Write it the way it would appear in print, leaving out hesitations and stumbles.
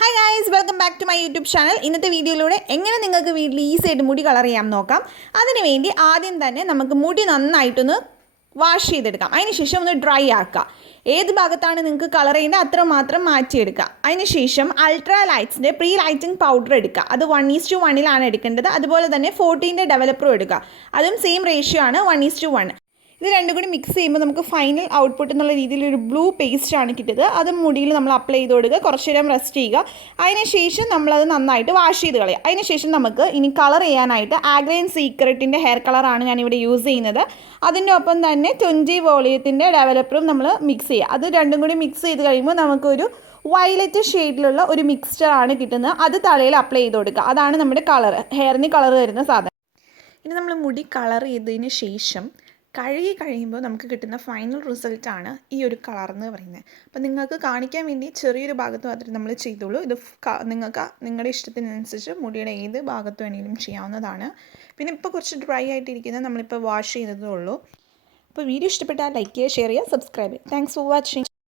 Hi guys, welcome back to my YouTube channel. ഇന്നത്തെ വീഡിയോയിലൂടെ എങ്ങനെ നിങ്ങൾക്ക് വീട്ടിൽ ഈസി ആയിട്ട് മുടി കളർ ചെയ്യാം നോക്കാം. അതിനുവേണ്ടി ആദ്യം തന്നെ നമുക്ക് മുടി നന്നായിട്ടൊന്ന് വാഷ് ചെയ്തെടുക്കാം. അതിനുശേഷം ഒന്ന് ഡ്രൈ ആക്കുക. ഏത് ഭാഗത്താണ് നിങ്ങൾക്ക് കളർ ചെയ്യേണ്ടത് അത്രമാത്രം മാറ്റിയെടുക്കുക. അതിനുശേഷം അൾട്രാ ലൈറ്റ്സിൻ്റെ പ്രീ ലൈറ്റിംഗ് പൗഡർ എടുക്കുക. അത് 1:1 എടുക്കേണ്ടത്. അതുപോലെ തന്നെ 14ൻ്റെ ഡെവലപ്പറും എടുക്കുക. അതും സെയിം റേഷ്യോ ആണ് 1:1. ഇത് രണ്ടും കൂടി മിക്സ് ചെയ്യുമ്പോൾ നമുക്ക് ഫൈനൽ ഔട്ട്പുട്ട് എന്നുള്ള രീതിയിൽ ഒരു ബ്ലൂ പേസ്റ്റാണ് കിട്ടിയത്. അത് മുടിയിൽ നമ്മൾ അപ്ലൈ ചെയ്ത് കൊടുക്കുക, കുറച്ച് നേരം റെസ്റ്റ് ചെയ്യുക. അതിനുശേഷം നമ്മളത് നന്നായിട്ട് വാഷ് ചെയ്ത് കളയുക. അതിനുശേഷം നമുക്ക് ഇനി കളർ ചെയ്യാനായിട്ട് ആഗ്രൈൻ സീക്രട്ടിൻ്റെ ഹെയർ കളറാണ് ഞാനിവിടെ യൂസ് ചെയ്യുന്നത്. അതിൻ്റെ ഒപ്പം തന്നെ 20 വോളിയത്തിൻ്റെ ഡെവലപ്പറും നമ്മൾ മിക്സ് ചെയ്യുക. അത് രണ്ടും കൂടി മിക്സ് ചെയ്ത് കഴിയുമ്പോൾ നമുക്കൊരു വയലറ്റ് ഷെയ്ഡിലുള്ള ഒരു മിക്സ്ചറാണ് കിട്ടുന്നത്. അത് തലയിൽ അപ്ലൈ ചെയ്ത് കൊടുക്കുക. അതാണ് നമ്മുടെ കളർ, ഹെയറിന് കളർ തരുന്ന സാധനം. ഇനി നമ്മൾ മുടി കളർ ചെയ്തതിന് ശേഷം കഴുകി കഴിയുമ്പോൾ നമുക്ക് കിട്ടുന്ന ഫൈനൽ റിസൾട്ടാണ് ഈ ഒരു കളർ എന്ന് പറയുന്നത്. അപ്പോൾ നിങ്ങൾക്ക് കാണിക്കാൻ വേണ്ടി ചെറിയൊരു ഭാഗത്ത് മാത്രമേ നമ്മൾ ചെയ്തുള്ളൂ. ഇത് നിങ്ങൾക്ക് നിങ്ങളുടെ ഇഷ്ടത്തിനനുസരിച്ച് മുടിയുടെ ഏത് ഭാഗത്ത് വേണമെങ്കിലും ചെയ്യാവുന്നതാണ്. പിന്നെ ഇപ്പോൾ കുറച്ച് ഡ്രൈ ആയിട്ടിരിക്കുന്നത് നമ്മളിപ്പോൾ വാഷ് ചെയ്തതേ ഉള്ളൂ. അപ്പോൾ വീഡിയോ ഇഷ്ടപ്പെട്ടാൽ ലൈക്ക് ചെയ്യുക, ഷെയർ ചെയ്യുക, സബ്സ്ക്രൈബ് ചെയ്യുക. Thanks for watching.